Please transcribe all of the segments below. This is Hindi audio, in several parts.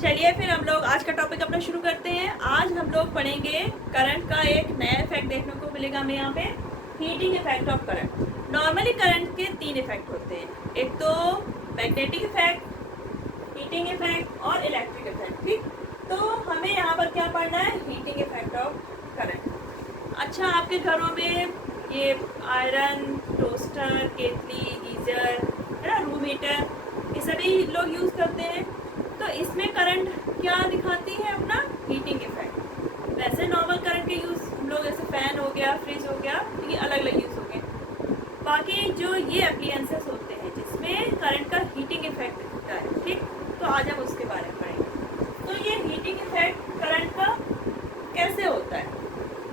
चलिए फिर हम लोग आज का टॉपिक अपना शुरू करते हैं। आज हम लोग पढ़ेंगे करंट का एक नया इफेक्ट देखने को मिलेगा हमें यहाँ पे, heating effect of current. Normally current के 3 इफेक्ट होते हैं, एक तो मैग्नेटिक इफेक्ट, हीटिंग इफेक्ट और इलेक्ट्रिक इफेक्ट। ठीक, तो हमें यहाँ पर क्या पढ़ना है, हीटिंग इफेक्ट ऑफ करंट। अच्छा, आपके घरों में ये आयरन, टोस्टर, केतली, गीजर है ना, रूम हीटर, ये सभी लोग यूज़ करते हैं। तो इसमें करंट क्या दिखाती है, अपना हीटिंग इफेक्ट। वैसे नॉर्मल करंट के यूज़ हम लोग जैसे फ़ैन हो गया, फ्रिज हो गया, ये अलग अलग यूज़ हो गए। बाकी जो ये एप्लियंसेस होते हैं जिसमें करंट का हीटिंग इफेक्ट दिखता है, ठीक, तो आज हम उसके बारे में पढ़ेंगे। तो ये हीटिंग इफेक्ट करंट का कैसे होता है।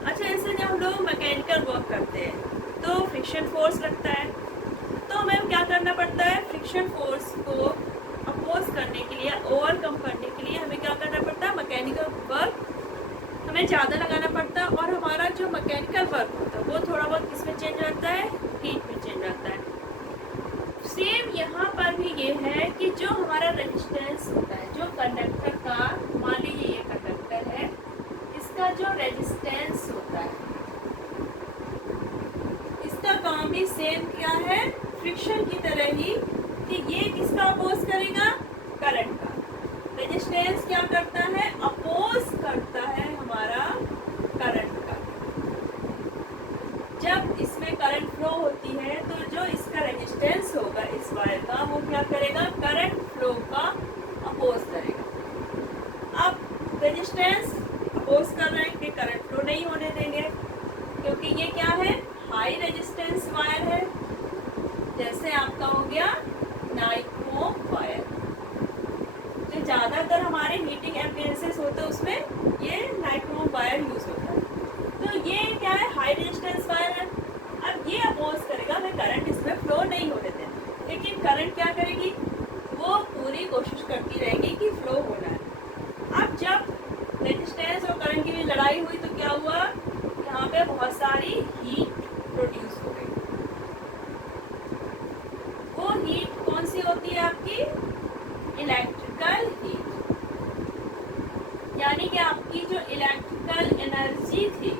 अच्छा, जैसे जब हम लोग मैकेनिकल वर्क करते हैं तो फ्रिक्शन फोर्स लगता है, तो हमें क्या करना पड़ता है, फ्रिक्शन फोर्स को अपोज करने के लिए, ओवरकम करने के लिए हमें क्या करना पड़ता है, मैकेनिकल वर्क हमें ज़्यादा लगाना पड़ता है। और हमारा जो मैकेनिकल वर्क होता है वो थोड़ा बहुत किस में चेंज आता है, हीट में चेंज आता है। सेम यहाँ पर भी ये है कि जो हमारा रेजिस्टेंस होता है, जो कंडक्टर का, मान लीजिए ये कंडक्टर है, इसका जो रेजिस्टेंस होता है, इसका काम भी सेम क्या है, फ्रिक्शन की तरह ही, कि ये किसका अपोज करेगा, करंट का। रेजिस्टेंस क्या करता है, अपोज करता है हमारा करंट का। जब इसमें करंट फ्लो होती है तो जो इसका रेजिस्टेंस होगा इस वायर का, वो क्या करेगा, करंट फ्लो का अपोज करेगा। अब रेजिस्टेंस अपोज कर रहे हैं कि करंट फ्लो नहीं होने देंगे, क्योंकि ये क्या है, हाई रेजिस्टेंस वायर है। जैसे आपका हो गया नाइक्रोम वायर, जो ज़्यादातर हमारे हीटिंग एप्लियंसेस होते हैं उसमें ये नाइक्रोम वायर यूज़ होता है। तो ये क्या है, हाई रेजिस्टेंस वायर है। अब ये अपोज करेगा, हमें करंट इसमें फ्लो नहीं होने देना, लेकिन करंट क्या करेगी, वो पूरी कोशिश करती रहेगी कि फ्लो होना है। अब जब रेजिस्टेंस और करंट की भी लड़ाई हुई तो क्या हुआ, यहाँ पे बहुत सारी हीट प्रोड्यूस हो गई। वो हीट कौन सी होती है आपकी, इलेक्ट्रिकल हीट। यानी कि आपकी जो इलेक्ट्रिकल एनर्जी थी,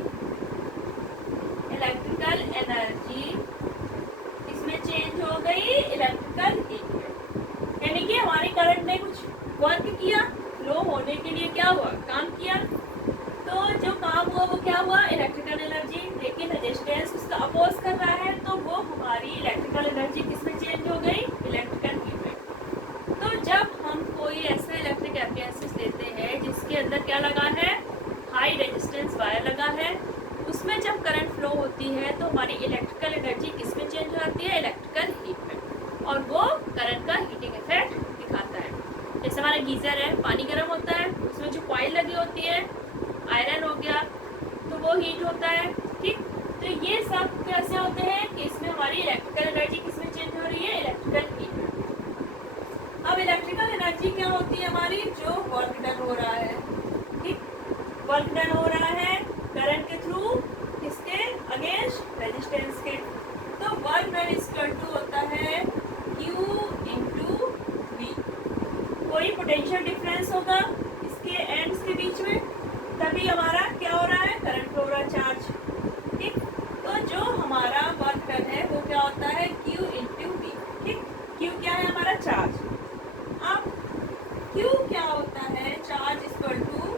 इलेक्ट्रिकल एनर्जी इसमें चेंज हो गई इलेक्ट्रिकल हीट में। यानी कि हमारे करंट ने कुछ वर्क किया, फ्लो होने के लिए क्या हुआ, काम किया। तो जो काम हुआ वो क्या हुआ, इलेक्ट्रिकल एनर्जी। लेकिन रेजिस्टेंस उसका अपोज कर रहा है, तो वो हमारी इलेक्ट्रिकल एनर्जी किसमें चेंज हो गई, इलेक्ट्रिकल हीट में। तो जब हम कोई ऐसा इलेक्ट्रिक एप्लियंसेस लेते हैं जिसके अंदर क्या लगा है, हाई रेजिस्टेंस वायर लगा है, उसमें जब करंट फ्लो होती है तो हमारी इलेक्ट्रिकल एनर्जी किसमें चेंज हो जाती है, इलेक्ट्रिकल हीट में, और वो करंट का हीटिंग इफेक्ट दिखाता है। जैसे हमारा गीजर है, पानी गर्म होता है, उसमें जो कॉइल लगी होती है, आयरन हो गया, तो वो हीट होता है। ठीक, तो ये सब कैसे होते हैं कि इसमें हमारी इलेक्ट्रिकल एनर्जी किसमें चेंज हो रही है, इलेक्ट्रिकल हीट में। अब इलेक्ट्रिकल एनर्जी क्या होती है हमारी, जो वर्क डन हो रहा है, ठीक, वर्क डन हो रहा है करंट के थ्रू, किसके अगेंस्ट, रेजिस्टेंस के। तो वर्क डन इक्वल टू होता है Q इंटू V। कोई पोटेंशियल डिफरेंस होगा इसके एंड्स के बीच में, तभी हमारा क्या हो रहा है, करंट फ्लो हो रहा है, चार्ज। ठीक, तो जो हमारा वर्क डन है वो क्या होता है, Q इंटू V। ठीक, Q क्या है, हमारा चार्ज। अब Q क्या होता है, charge equal to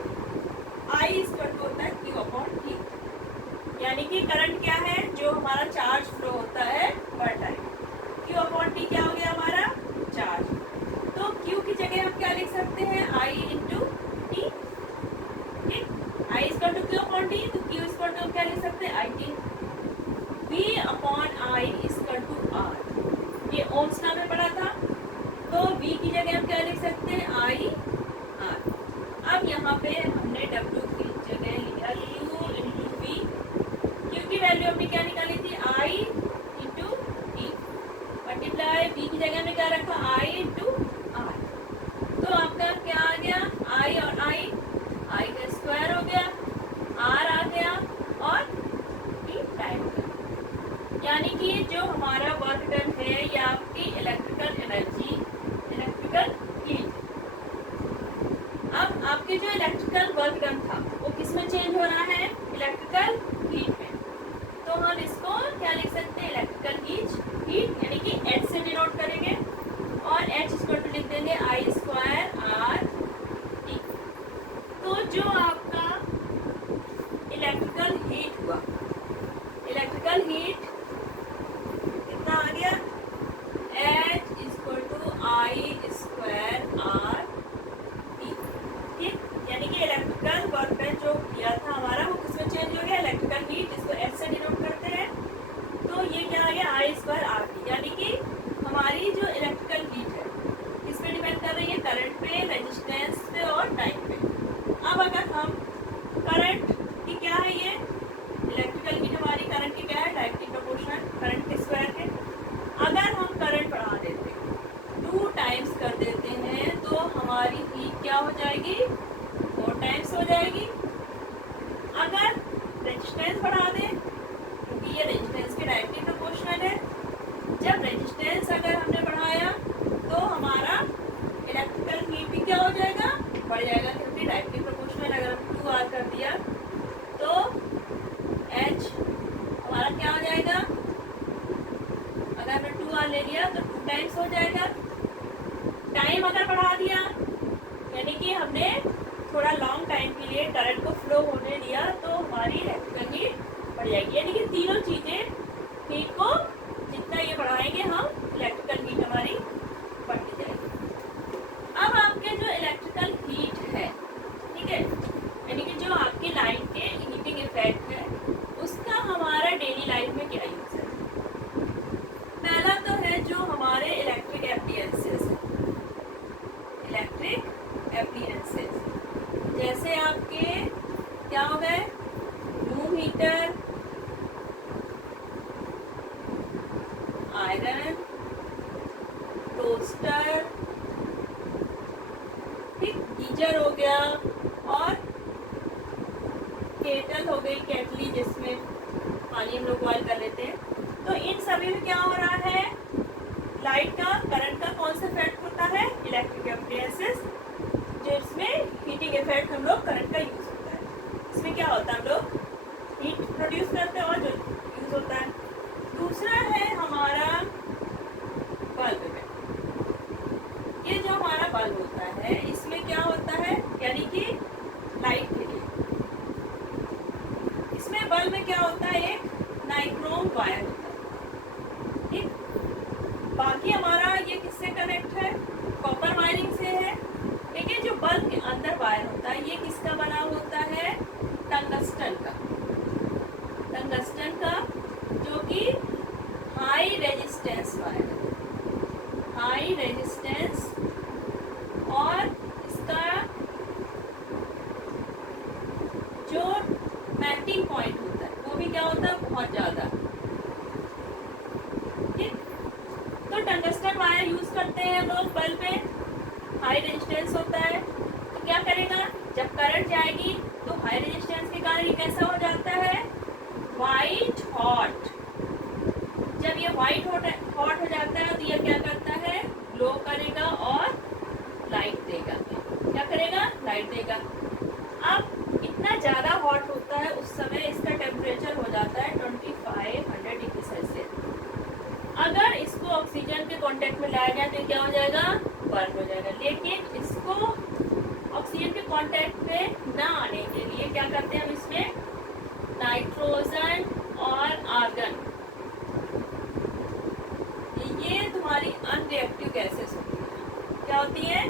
I equal to होता है Q अपॉन T। यानी कि करंट क्या है, जो हमारा चार्ज फ्लो होता है पर टाइम, Q अपॉन T क्या हो गया, हमारा चार्ज। तो Q की जगह हम क्या लिख सकते हैं, I इंटू T। ठीक, I equal to Q upon T, तो Q इक्वल टू क्या लिख सकते हैं, IT। V upon I equal to R, ये ओम्स लॉ में पढ़ा था, तो V की जगह हम क्या लिख सकते हैं, I R। अब यहाँ पे हमने W की जगह लिया Q इंटू V। Q की वैल्यू हमने क्या निकाली थी, I into T, multiply V की जगह में क्या रखा, I इंटू R। तो आपका क्या आ गया, I और I का स्क्वायर हो गया, R आ गया और T टाइम हो गया। यानी कि जो हमारा वर्क डन है या आपकी electrical energy, electrical heat, heat यानी कि H से डिनोट करेंगे और H इक्वल टू लिख देंगे I स्क्वायर R T। तो जो आपका इलेक्ट्रिकल हीट हुआ, इलेक्ट्रिकल हीट कितना आ गया, H equal to I square R T। ठीक, यानी कि इलेक्ट्रिकल वर्क जो किया था हमारा वो किसमें चेंज हो गया, इलेक्ट्रिकल हीट, इसको H से डिनोट करते हैं, तो ये क्या आ गया I स्क्वायर R T। यानी कि हमारी जो इलेक्ट्रिकल हीट है किस पे डिपेंड कर रही है, करंट पे, रेजिस्टेंस पे और टाइम पे। अब अगर हम करंट की क्या है, ये इलेक्ट्रिकल हीट हमारी करंट की क्या है, डायरेक्टली प्रोपोर्शनल करंट के स्क्वायर के। अगर हम करंट बढ़ा देते हैं, 2 टाइम्स कर देते हैं, तो हमारी हीट क्या हो जाएगी, 4 टाइम्स हो जाएगी। अगर रेजिस्टेंस बढ़ा दें, क्योंकि ये रेजिस्टेंस के डायरेक्टली प्रोपोर्शनल है, जब रेजिस्टेंस अगर हमने बढ़ाया तो हमारा इलेक्ट्रिकल हीट भी क्या हो जाएगा, बढ़ जाएगा, क्योंकि डायरेक्टली प्रोपोर्शनल। अगर हम 2R कर दिया तो H हमारा क्या हो जाएगा, अगर हमने 2R ले लिया तो 2 टाइम्स हो जाएगा। टाइम अगर बढ़ा दिया यानी कि हमने थोड़ा लॉन्ग टाइम के लिए करंट को फ्लो होने दिया, तो हमारी इलेक्ट्रिकल हीट बढ़ जाएगी। यानी कि तीनों चीज़ें हीट को जितना ये बढ़ाएंगे हम, इलेक्ट्रिकल हीट हमारी बढ़ती जाएगी। अब आपके जो इलेक्ट्रिकल हीट है, ठीक है, यानी कि जो आपकी लाइट के हीटिंग इफेक्ट है, उसका हमारा डेली लाइफ में क्या यूज है। पहला तो है जो हमारे इलेक्ट्रिक एप्लियंसेस है, इलेक्ट्रिक एप्लियंसेस जैसे आपके क्या हो गए, रूम हीटर, आयरन, टोस्टर, ठीक, गीजर हो गया, और केटल हो गई, केटली जिसमें पानी हम लोग बॉयल कर लेते हैं। तो इन सभी में क्या हो रहा है, लाइट का, करंट का कौन सा इफेक्ट होता है, इलेक्ट्रिक एप्लियंसेस, जिसमें हीटिंग इफेक्ट हम लोग करंट का यूज होता है। इसमें क्या होता है, हम लोग हीट प्रोड्यूस करते हैं और जो यूज होता है। दूसरा है हमारा बल्ब में, ये जो हमारा बल्ब होता है इसमें क्या होता है, यानी कि लाइट के लिए इसमें बल्ब में क्या होता है, एक नाइक्रोम वायर होता है, ठीक। बाकी हमारा ये किससे कनेक्ट है, कॉपर वायरिंग से है। लेकिन जो बल्ब के अंदर वायर होता है ये किसका बना होता है, टंगस्टन का, टंगस्टन का, जो कि हाई रेजिस्टेंस वायर है, हाई रेजिस्टेंस, और इसका जो मेल्टिंग पॉइंट होता है वो भी क्या होता है, बहुत ज़्यादा, ठीक। तो टंगस्टन वायर यूज करते हैं हम लोग बल्ब में, हाई रेजिस्टेंस होता है, तो क्या करेगा, जब करंट जाएगी तो हाई रेजिस्टेंस के कारण ये कैसा हो जाता है, वाइट हॉट। जब ये वाइट हॉट हो जाता है तो ये क्या करता है, ग्लो करेगा और लाइट देगा। क्या करेगा, लाइट देगा। अब इतना ज़्यादा हॉट होता है उस समय इसका टेम्परेचर हो जाता है 2500 डिग्री सेल्सियस। अगर इसको ऑक्सीजन के कांटेक्ट में लाया जाए तो क्या हो जाएगा, बर्न हो जाएगा। लेकिन इसको ऑक्सीजन के कांटेक्ट में ना आने के लिए क्या करते हैं हम, इसमें नाइट्रोजन और आर्गन, ये तुम्हारी अनरिएक्टिव गैसेस होती है। क्या होती है,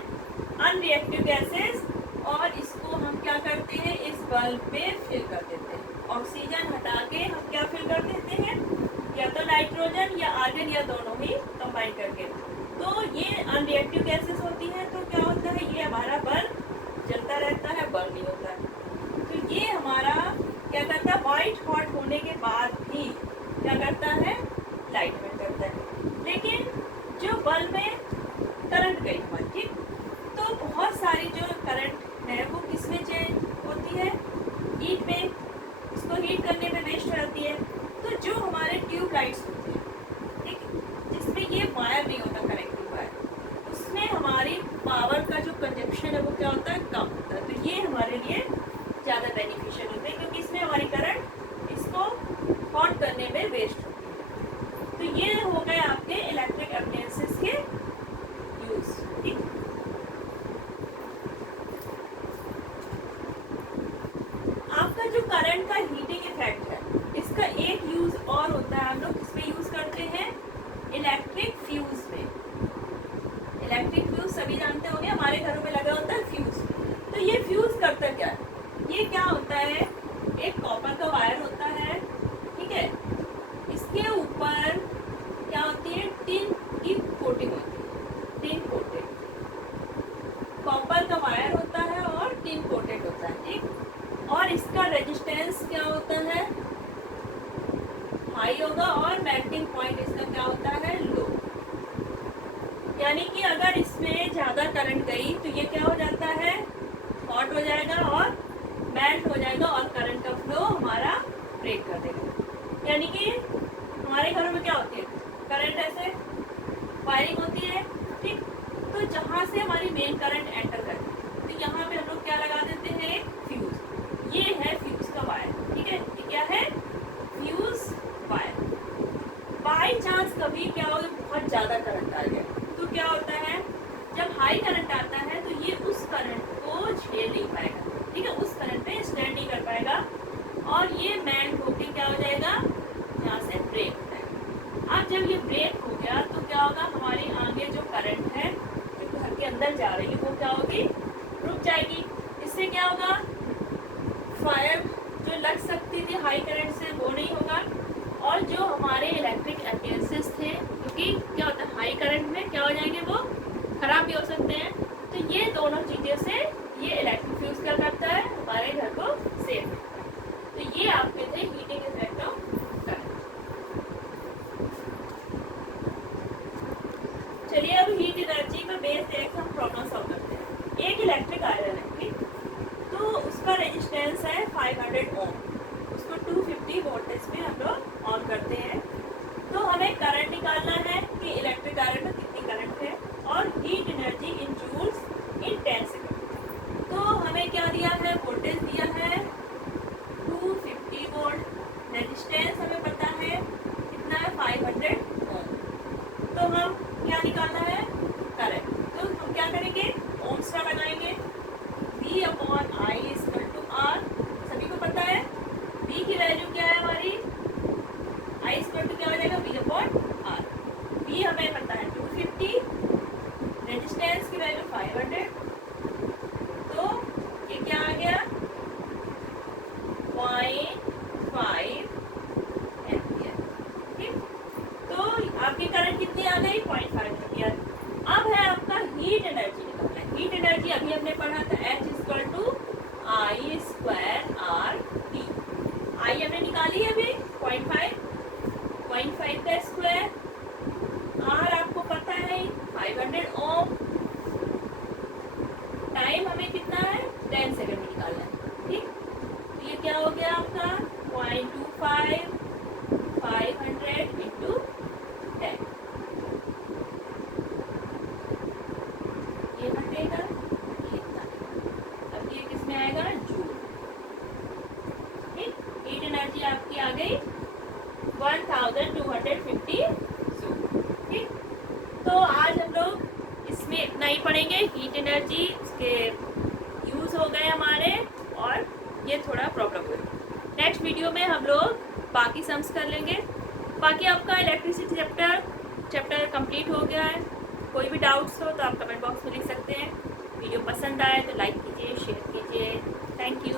अनरिएक्टिव गैसेस, और इसको हम क्या करते हैं, इस बल्ब में फिल कर देते हैं। ऑक्सीजन हटा के हम क्या फिल कर देते हैं, या तो नाइट्रोजन या आर्गन या दोनों ही कंबाइन करके। तो ये अनरिएक्टिव गैसेस होती हैं। तो क्या होता है, ये हमारा बल्ब जलता रहता है, बर्न नहीं होता है। तो ये हमारा क्या करता है, वाइट हॉट होने के बाद भी क्या करता है, लाइट में करता है। लेकिन जो बल्ब में करंट गई हमारी, ठीक, तो बहुत सारी जो करंट है वो किस में चेंज होती है, हीट में, इसको हीट करने में वेस्ट हो जाती है। तो जो हमारे ट्यूब लाइट्स होती है, ठीक, जिसमें ये वायर नहीं होता, कनेक्टिंग वायर, उसमें हमारी पावर का जो कंजप्शन है वो क्या होता है, कम होता है। तो ये हमारे लिए ज़्यादा बेनिफिशियल होते हैं, क्योंकि इसमें हमारी करंट इसको इलेक्ट्रिक फ्यूज में। इलेक्ट्रिक फ्यूज सभी जानते होंगे, हमारे घरों में लगा होता है फ्यूज। तो ये फ्यूज करता क्या है? ये क्या होता है, एक कॉपर का वायर होता है, ठीक है, इसके ऊपर क्या होती है, टिन की कोटिंग होती है, टिन कोटेड। कॉपर का वायर होता है और टिन कोटेड होता है, ठीक। और इसका रेजिस्टेंस क्या होता है, हाई होगा, और मेल्टिंग पॉइंट इसका क्या होता है, लो। यानी कि अगर इसमें ज़्यादा करंट गई तो ये क्या हो जाता है, हॉट हो जाएगा और मेल्ट हो जाएगा और करंट का फ्लो हमारा ब्रेक कर देगा। यानी कि हमारे घरों में क्या होती है, करंट ऐसे वायरिंग होती है, ठीक। तो जहाँ से हमारी मेन करंट एंटर करती है, तो यहाँ पे हम लोग क्या लगा देते हैं, एक फ्यूज। ये है फ्यूज का वायर, ठीक है। ये क्या है, फ्यूज वायर। बाई चांस कभी क्या होगा, बहुत ज़्यादा करंट आ गया तो क्या होता है, जब हाई करंट आता है तो ये उस करंट को झेल नहीं पाएगा, ठीक है, उस करंट पे स्टैंड नहीं कर पाएगा और ये मेल्ट होके क्या हो जाएगा, यहाँ से ब्रेक हो जाएगा। अब जब ये ब्रेक हो गया तो क्या होगा, हमारी आगे जो करंट है जो घर के अंदर जा रही है वो क्या होगी, रुक जाएगी। इससे क्या होगा, फायर जो लग सकती थी हाई करंट से वो नहीं होगा, और जो हमारे इलेक्ट्रिक अप्लायंसेस थे, क्योंकि क्या होता है हाई करंट में क्या हो जाएंगे, वो खराब भी हो सकते हैं। तो ये दोनों चीज़ों से ये इलेक्ट्रिक फ्यूज क्या करता है, हमारे घर को सेव रखता है। तो ये आपके थे हीटिंग इफेक्ट ऑफ करंट। चलिए अब हीट एनर्जी पर बेस्ड एक हम प्रॉब्लम सॉल्व करते हैं। एक इलेक्ट्रिक आयरन है, ठीक, तो उसका रेजिस्टेंस है 500 ओम। उसको 250 वोल्टेज में हम लोग ऑन करते हैं। तो हमें करंट निकालना है कि इलेक्ट्रिक आयरन में कितनी करंट है, और heat energy in joules in 10 second. तो हमें क्या दिया है, वोल्टेज दिया है 250 वोल्ट, रेजिस्टेंस हमें पता है कितना है, 500 ओम। तो हम क्या निकालना है, करंट। तो हम क्या करेंगे, ओम्स का लगाएंगे, V/I = R। सभी को पता है V की वैल्यू क्या है हमारी, I = क्या हो जाएगा, V/R। V हमें पता है 250, रेजिस्टेंस की वैल्यू 500, तो ये क्या आ गया, 0.5 एम्पियर, ठीक। तो आपकी करंट कितनी आ गई, 0.5 एम्पियर। अब है आपका हीट एनर्जी निकालना है। हीट एनर्जी अभी हमने पढ़ा था H = I²RT। आई हमने निकाली है अभी 0.5 का स्क्वायर, आर आपको पता है 500 ओम, टाइम हमें कितना है, 10 सेकंड में निकालना है, ठीक। तो ये क्या हो गया आपका 0.25 500 × 10, ये हटेगा, ये इतना। अब ये किस में आएगा, जूल, ठीक। हीट एनर्जी आपकी आ गई 1250 जूल, ठीक। तो आज हम लोग इसमें इतना ही पढ़ेंगे। हीट एनर्जी उसके यूज़ हो गए हमारे, और ये थोड़ा प्रॉब्लम हुई। नेक्स्ट वीडियो में हम लोग बाकी सम्स कर लेंगे। बाकी आपका इलेक्ट्रिसिटी चैप्टर कंप्लीट हो गया है। कोई भी डाउट्स हो तो आप कमेंट बॉक्स में लिख सकते हैं। वीडियो पसंद आए तो लाइक कीजिए, शेयर कीजिए। Thank you.